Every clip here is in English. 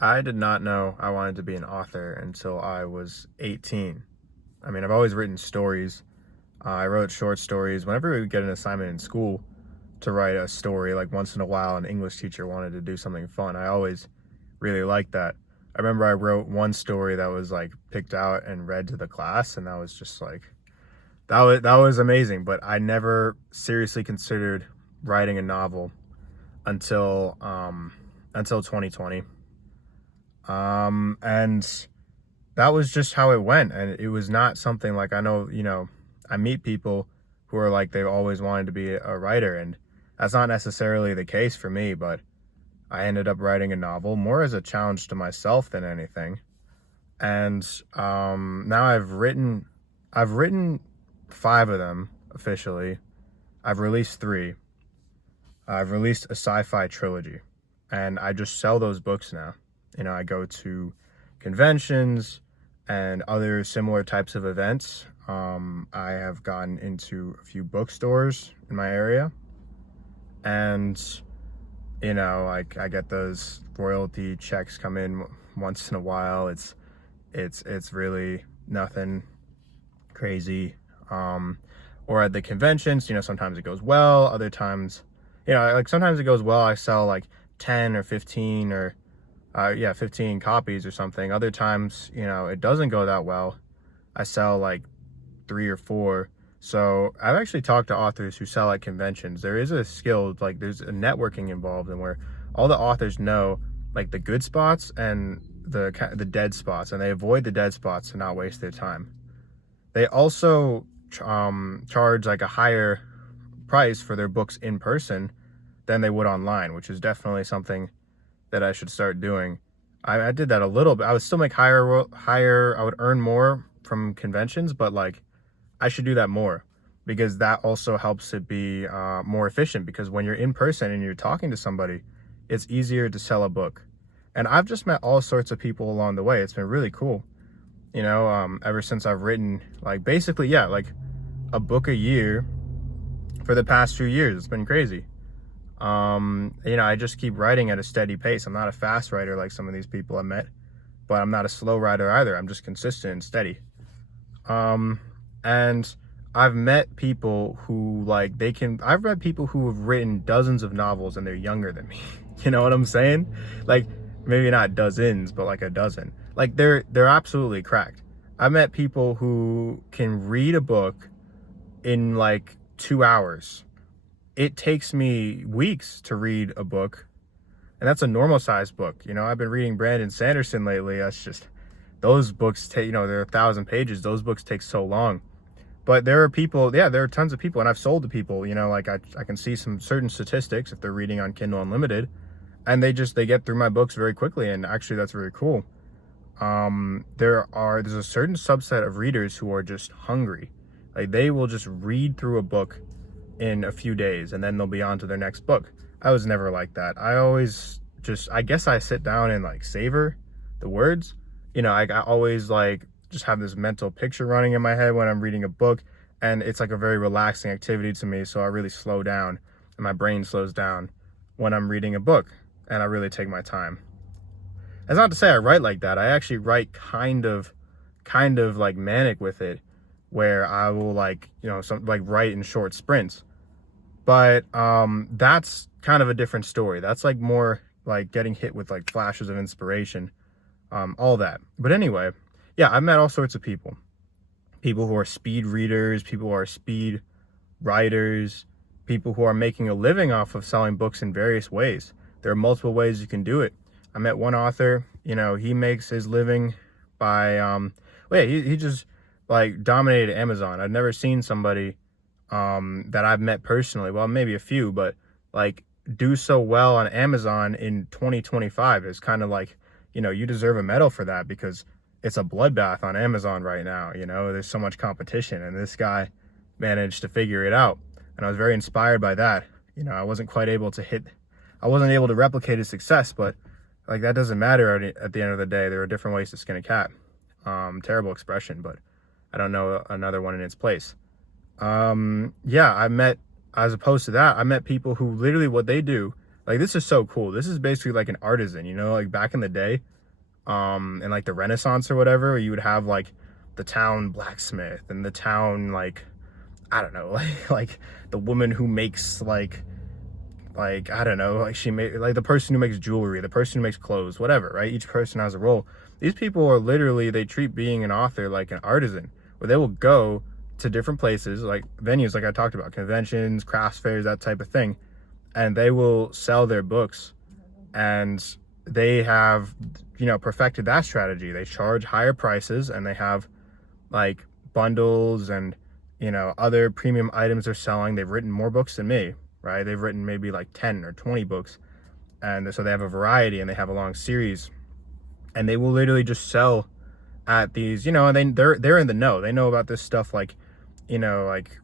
I did not know I wanted to be an author until I was 18. I mean, I've always written stories. I wrote short stories. Whenever we would get an assignment in school to write a story, like once in a while, an English teacher wanted to do something fun. I always really liked that. I remember I wrote one story that was like picked out and read to the class, and that was just like that was amazing. But I never seriously considered writing a novel until until 2020. And that was just how it went. And it was not something like, I know, I meet people who are like, they've always wanted to be a writer. And that's not necessarily the case for me, but I ended up writing a novel more as a challenge to myself than anything. And now I've written five of them officially. I've released three. I've released a sci-fi trilogy, and I just sell those books now. I go to conventions and other similar types of events. I have gotten into a few bookstores in my area, and like I get those royalty checks come in once in a while. It's really nothing crazy. Or at the conventions, sometimes it goes well, other times, like sometimes it goes well. I sell like 10 or 15 or 15 copies or something. Other times, it doesn't go that well. I sell like 3 or 4. So I've actually talked to authors who sell at conventions. There is a skill, like there's a networking involved, and where all the authors know like the good spots and the dead spots, and they avoid the dead spots to not waste their time. They also charge like a higher price for their books in person than they would online, which is definitely something that I should start doing. I did that a little bit. I would still make higher. I would earn more from conventions, but like I should do that more, because that also helps it be more efficient. Because when you're in person and you're talking to somebody, it's easier to sell a book. And I've just met all sorts of people along the way. It's been really cool. Ever since I've written like basically, like a book a year for the past few years. It's been crazy. I just keep writing at a steady pace. I'm not a fast writer like some of these people I met, but I'm not a slow writer either. I'm just consistent and steady. And I've met people who I've read people who have written dozens of novels and they're younger than me. You know what I'm saying? Like maybe not dozens, but like a dozen. Like they're absolutely cracked. I met people who can read a book in like 2 hours. It takes me weeks to read a book, and that's a normal sized book. I've been reading Brandon Sanderson lately. That's just, those books take, they're 1,000 pages. Those books take so long. But there are people, there are tons of people, and I've sold to people, like I can see some certain statistics if they're reading on Kindle Unlimited, and they get through my books very quickly. And actually that's really cool. There's a certain subset of readers who are just hungry. Like they will just read through a book in a few days and then they'll be on to their next book. I was never like that. I guess I sit down and like savor the words. I always like just have this mental picture running in my head when I'm reading a book, and it's like a very relaxing activity to me. So I really slow down, and my brain slows down when I'm reading a book, and I really take my time. That's not to say I write like that. I actually write kind of like manic with it, where I will write in short sprints. But that's kind of a different story. That's like more like getting hit with like flashes of inspiration, all that. But anyway, I've met all sorts of people. People who are speed readers, people who are speed writers, people who are making a living off of selling books in various ways. There are multiple ways you can do it. I met one author, he makes his living by, he just like dominated Amazon. I've never seen somebody that I've met personally, well, maybe a few, but like do so well on Amazon in 2025 is kind of like, you deserve a medal for that, because it's a bloodbath on Amazon right now. There's so much competition, and this guy managed to figure it out. And I was very inspired by that. I wasn't able to replicate his success, but like that doesn't matter at the end of the day. There are different ways to skin a cat. Terrible expression, but I don't know another one in its place. I met, as opposed to that, I met people who literally what they do, Like, this is so cool. This is basically like an artisan, you know, like back in the day, in like the Renaissance or whatever, you would have like the town blacksmith and the town, like, I don't know, like the woman who makes like I don't know, like she made, like the person who makes jewelry, the person who makes clothes, whatever, right? Each person has a role. These people are literally, they treat being an author like an artisan, where they will go to different places, like venues, like I talked about, conventions, crafts fairs, that type of thing, and they will sell their books. And they have, you know, perfected that strategy. They charge higher prices, and they have like bundles and, you know, other premium items they're selling. They've written more books than me, right? They've written maybe like 10 or 20 books. And so they have a variety, and they have a long series, and they will literally just sell at these, you know, and they're in the know. They know about this stuff, like, you know, like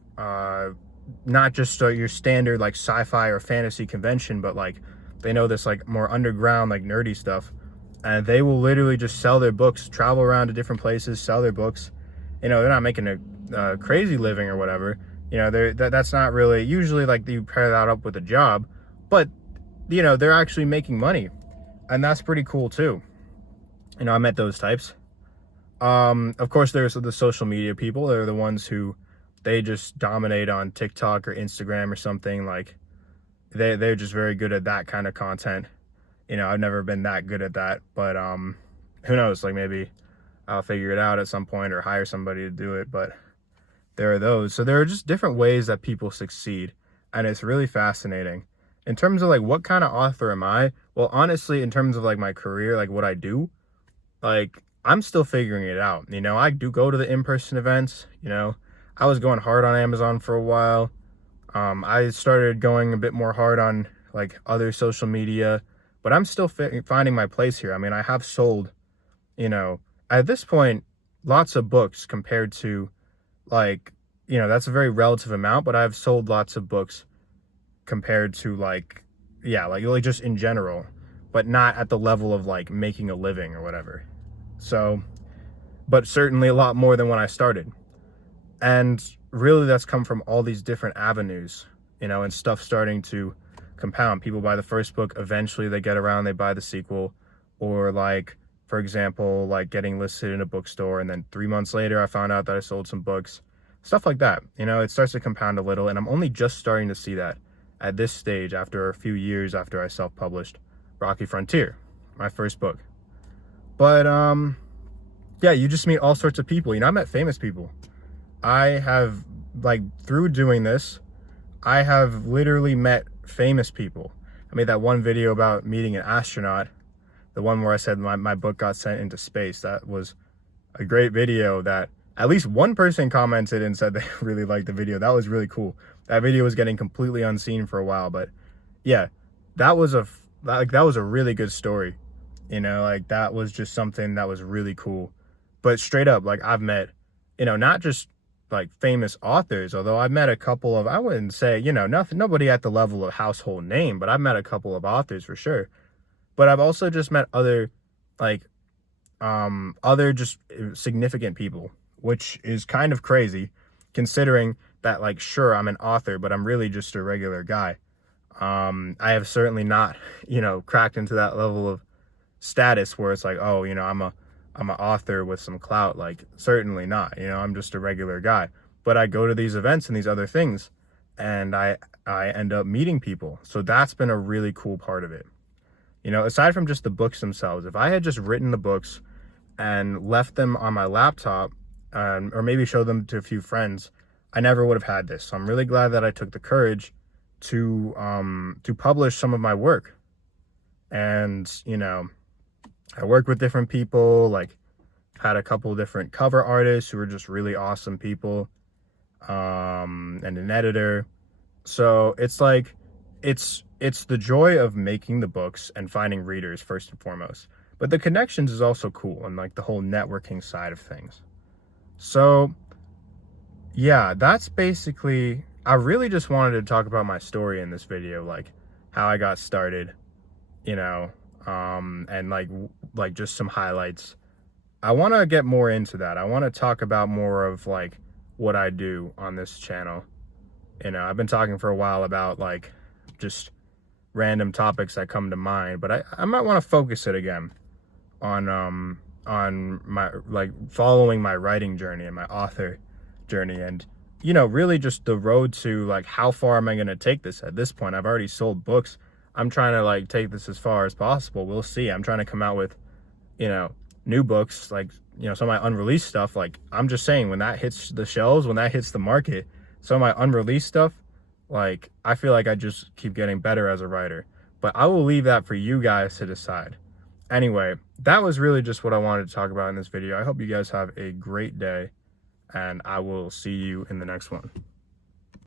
not just your standard like sci-fi or fantasy convention, but like they know this like more underground, like nerdy stuff. And they will literally just sell their books, travel around to different places, sell their books. You know, they're not making a crazy living or whatever. You know, that's not really, usually like you pair that up with a job, but you know, they're actually making money, and that's pretty cool too. You know, I met those types. Of course, there's the social media people. They're the ones who, they just dominate on TikTok or Instagram or something. Like they're just very good at that kind of content. You know, I've never been that good at that, but who knows? Like maybe I'll figure it out at some point or hire somebody to do it. But there are those. So there are just different ways that people succeed, and it's really fascinating. In terms of like what kind of author am I? Well, honestly, in terms of like my career, like what I do, like I'm still figuring it out. You know, I do go to the in-person events. You know, I was going hard on Amazon for a while. I started going a bit more hard on like other social media, but I'm still finding my place here. I mean, I have sold, you know, at this point, lots of books compared to, like, you know, that's a very relative amount, but I've sold lots of books compared to like, yeah, like just in general, but not at the level of like making a living or whatever. So, but certainly a lot more than when I started. And really that's come from all these different avenues, you know, and stuff starting to compound. People buy the first book, eventually they get around, they buy the sequel, or like, for example, like getting listed in a bookstore, and then 3 months later I found out that I sold some books, stuff like that. You know, it starts to compound a little, and I'm only just starting to see that at this stage after a few years after I self-published Rocky Frontier, my first book. But yeah, you just meet all sorts of people. You know, I met famous people. I have, like, through doing this, I have literally met famous people. I made that one video about meeting an astronaut, the one where I said my book got sent into space. That was a great video that at least one person commented and said they really liked the video. That was really cool. That video was getting completely unseen for a while, but yeah, that was a really good story. You know, like that was just something that was really cool. But straight up, like I've met, you know, not just like famous authors, although I've met a couple of, I wouldn't say, you know, nobody at the level of household name, but I've met a couple of authors for sure. But I've also just met other, like, other just significant people, which is kind of crazy considering that, like, sure, I'm an author, but I'm really just a regular guy. I have certainly not, you know, cracked into that level of status where it's like, oh, you know, I'm an author with some clout. Like, certainly not. You know, I'm just a regular guy. But I go to these events and these other things, and I end up meeting people. So that's been a really cool part of it. You know, aside from just the books themselves, if I had just written the books and left them on my laptop, or maybe showed them to a few friends, I never would have had this. So I'm really glad that I took the courage to publish some of my work. And, you know, I worked with different people, like had a couple different cover artists who were just really awesome people, and an editor. So it's like, it's the joy of making the books and finding readers first and foremost. But the connections is also cool, and like the whole networking side of things. So yeah, that's basically, I really just wanted to talk about my story in this video, like how I got started, you know, and like just some highlights. I want to get more into that. I want to talk about more of like what I do on this channel. You know, I've been talking for a while about like just random topics that come to mind, but I might want to focus it again on my, like, following my writing journey and my author journey, and you know, really just the road to, like, how far am I going to take this. At this point, I've already sold books. I'm trying to, like, take this as far as possible. We'll see. I'm trying to come out with, you know, new books, like, you know, some of my unreleased stuff. Like, I'm just saying, when that hits the shelves, when that hits the market, some of my unreleased stuff, like, I feel like I just keep getting better as a writer. But I will leave that for you guys to decide. Anyway, that was really just what I wanted to talk about in this video. I hope you guys have a great day, and I will see you in the next one.